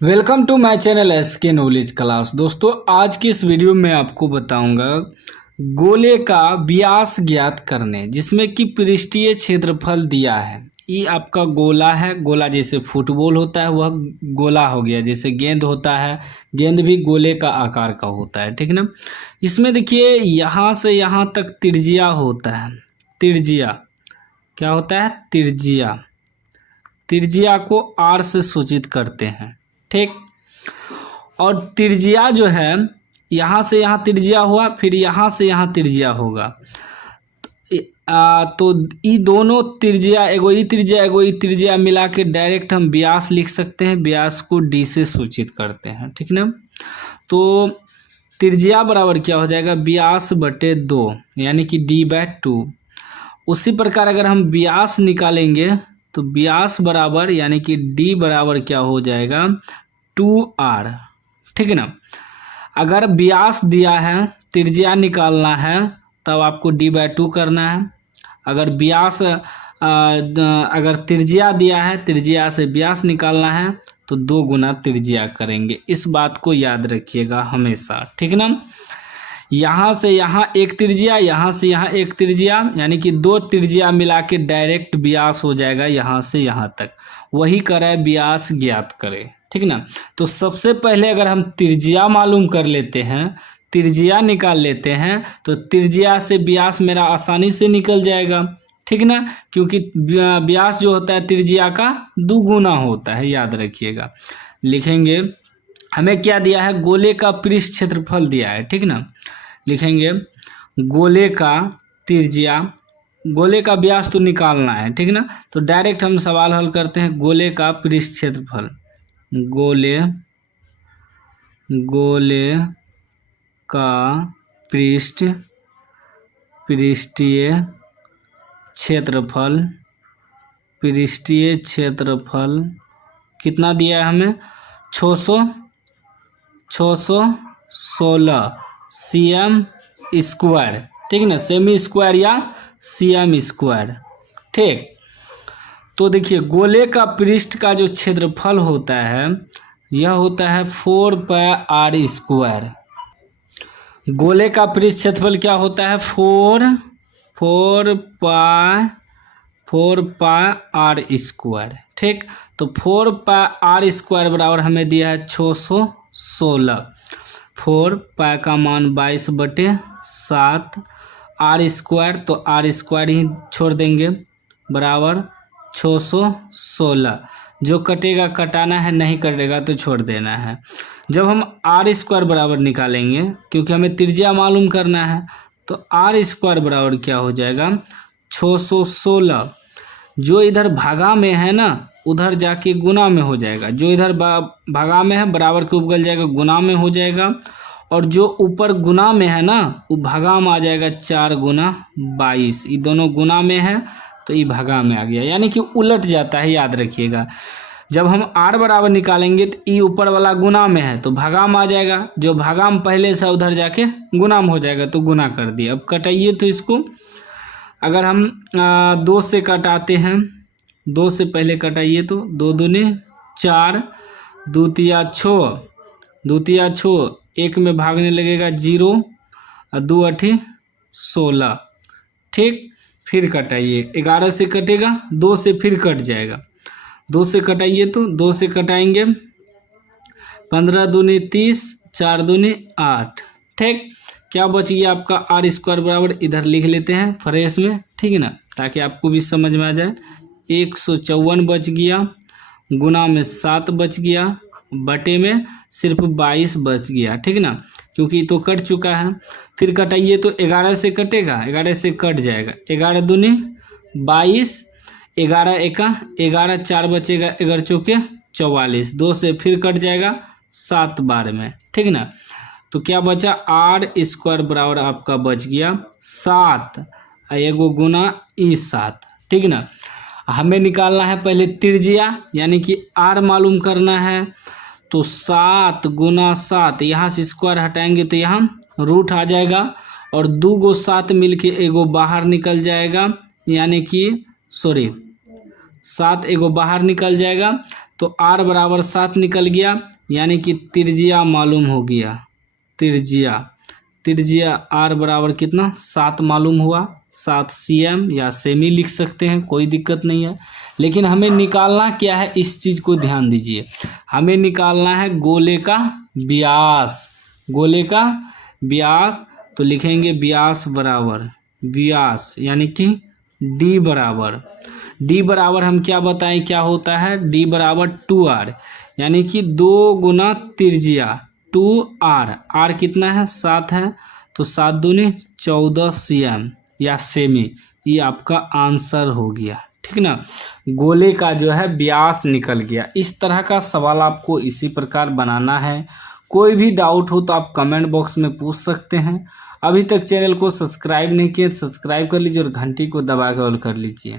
Welcome to my channel SK knowledge class. दोस्तों, आज की इस वीडियो में आपको बताऊंगा गोले का व्यास ज्ञात करने, जिसमें कि पृष्ठीय क्षेत्रफल दिया है। ये आपका गोला है। गोला जैसे फुटबॉल होता है वह गोला हो गया। जैसे गेंद होता है, गेंद भी गोले का आकार का होता है, ठीक ना। इसमें देखिए यहाँ से यहाँ तक त्रिज्या होता है। त्रिज्या क्या होता है? त्रिज्या। त्रिज्या को आर से सूचित करते हैं, ठीक। और त्रिज्या जो है, यहाँ से यहाँ त्रिज्या हुआ, फिर यहाँ से यहाँ त्रिज्या होगा। तो ये दोनों त्रिज्या, एगो ई त्रिज्या एगो ई त्रिज्या मिला के डायरेक्ट हम व्यास लिख सकते हैं। व्यास को डी से सूचित करते हैं, ठीक ना। तो त्रिज्या बराबर क्या हो जाएगा? व्यास बटे 2, यानी कि d/2। उसी प्रकार अगर हम व्यास निकालेंगे तो व्यास बराबर यानी कि d बराबर क्या हो जाएगा? 2r, ठीक है ना। अगर व्यास दिया है, त्रिज्या निकालना है, तब आपको d/2 करना है। अगर व्यास अगर त्रिज्या दिया है, त्रिज्या से व्यास निकालना है, तो 2 गुना त्रिज्या करेंगे। इस बात को याद रखिएगा हमेशा, ठीक ना। यहाँ से यहाँ एक त्रिज्या, यहाँ से यहाँ एक त्रिज्या, यानी कि 2 त्रिज्या मिला के डायरेक्ट व्यास हो जाएगा यहाँ से यहाँ तक। वही करे व्यास ज्ञात करे, ठीक ना। तो सबसे पहले अगर हम त्रिज्या मालूम कर लेते हैं, त्रिज्या निकाल लेते हैं, तो त्रिज्या से व्यास मेरा आसानी से निकल जाएगा, ठीक ना। क्योंकि व्यास जो होता है त्रिज्या का 2 गुना होता है, याद रखिएगा। लिखेंगे, हमें क्या दिया है? गोले का पृष्ठ क्षेत्रफल दिया है, ठीक ना। लिखेंगे गोले का त्रिज्या, गोले का व्यास तो निकालना है, ठीक ना। तो डायरेक्ट हम सवाल हल करते हैं। गोले का पृष्ठ क्षेत्रफल, गोले का पृष्ठीय क्षेत्रफल कितना दिया है हमें? 616 cm स्क्वायर, ठीक ना। सेमी स्क्वायर या cm स्क्वायर, ठीक। तो देखिए गोले का पृष्ठ का जो क्षेत्रफल होता है, यह होता है 4πr²। गोले का पृष्ठ क्षेत्रफल क्या होता है? 4πr², ठीक। तो 4πr² बराबर हमें दिया है 616। 4π का मान 22/7, r², तो r² ही छोड़ देंगे, बराबर 616। जो कटेगा कटाना है, नहीं कटेगा तो छोड़ देना है। जब हम r² बराबर निकालेंगे, क्योंकि हमें त्रिज्या मालूम करना है, तो r² बराबर क्या हो जाएगा? 616। जो इधर भागा में है ना, उधर जाके गुना में हो जाएगा। जो इधर भागा में है बराबर के उपगल जाएगा, गुना में हो जाएगा। और जो ऊपर गुना में है ना, वो भागा में आ जाएगा 4 गुना 22। ये दोनों गुना में है तो ये भागा में आ गया, यानी कि उलट जाता है, याद रखिएगा। जब हम r बराबर निकालेंगे तो ये ऊपर वाला गुना में है तो भागा में आ जाएगा। जो भागा में पहले से उधर जाके गुना में हो जाएगा, तो गुना कर दिया। अब कटाइए तो इसको, अगर हम 2 से कटाते हैं, 2 से पहले कटाइए तो 2 दूनी 4, 2 तिया 6, 2 तिया 6, 1 में भागने लगेगा 0, और 2 8 16, ठीक। फिर कटाइए, 11 से कटेगा, 2 से फिर कट जाएगा। 2 से कटाइए तो 2 से कटाएंगे 15 दूनी 30, 4 दूनी 8, ठीक। क्या बच गया आपका? r² बराबर, इधर लिख लेते हैं फ्रेश में, ठीक है ना, ताकि आपको भी समझ में आ जाए। 154 बच गया, गुना में 7 बच गया, बटे में सिर्फ 22 बच गया, ठीक ना, क्योंकि तो कट चुका है। फिर कटाइए तो 11 से कटेगा, 11 से कट जाएगा, 11 दूनी 22, 11 एका 11, 4 बचेगा, 11 चौके 44, 2 से फिर कट जाएगा 7 बार में, ठीक ना। तो क्या बचा? r² बराबर आपका बच गया 7, एगो गुना ई 7, ठीक ना। हमें निकालना है पहले त्रिज्या, यानी कि r मालूम करना है। तो 7 गुना 7, यहाँ से स्क्वायर हटाएंगे तो यहाँ रूट आ जाएगा, और 2 गो 7 मिलके एगो बाहर निकल जाएगा, यानी कि 7 एगो बाहर निकल जाएगा। तो r बराबर 7 निकल गया, यानी कि त्रिज्या मालूम हो गया। त्रिज्या r बराबर कितना 7 मालूम हुआ। 7 cm या सेमी लिख सकते हैं, कोई दिक्कत नहीं है। लेकिन हमें निकालना क्या है, इस चीज़ को ध्यान दीजिए। हमें निकालना है गोले का व्यास। गोले का व्यास तो लिखेंगे व्यास बराबर व्यास यानी कि d बराबर हम क्या बताएं क्या होता है, d बराबर 2r यानी कि 2 गुना त्रिज्या 2r। r कितना है 7 है, तो 7 दूनी 14 cm या सेमी। ये आपका आंसर हो गया, ठीक ना। गोले का जो है व्यास निकल गया। इस तरह का सवाल आपको इसी प्रकार बनाना है। कोई भी डाउट हो तो आप कमेंट बॉक्स में पूछ सकते हैं। अभी तक चैनल को सब्सक्राइब नहीं किया तो सब्सक्राइब कर लीजिए और घंटी को दबा के ऑल कर लीजिए।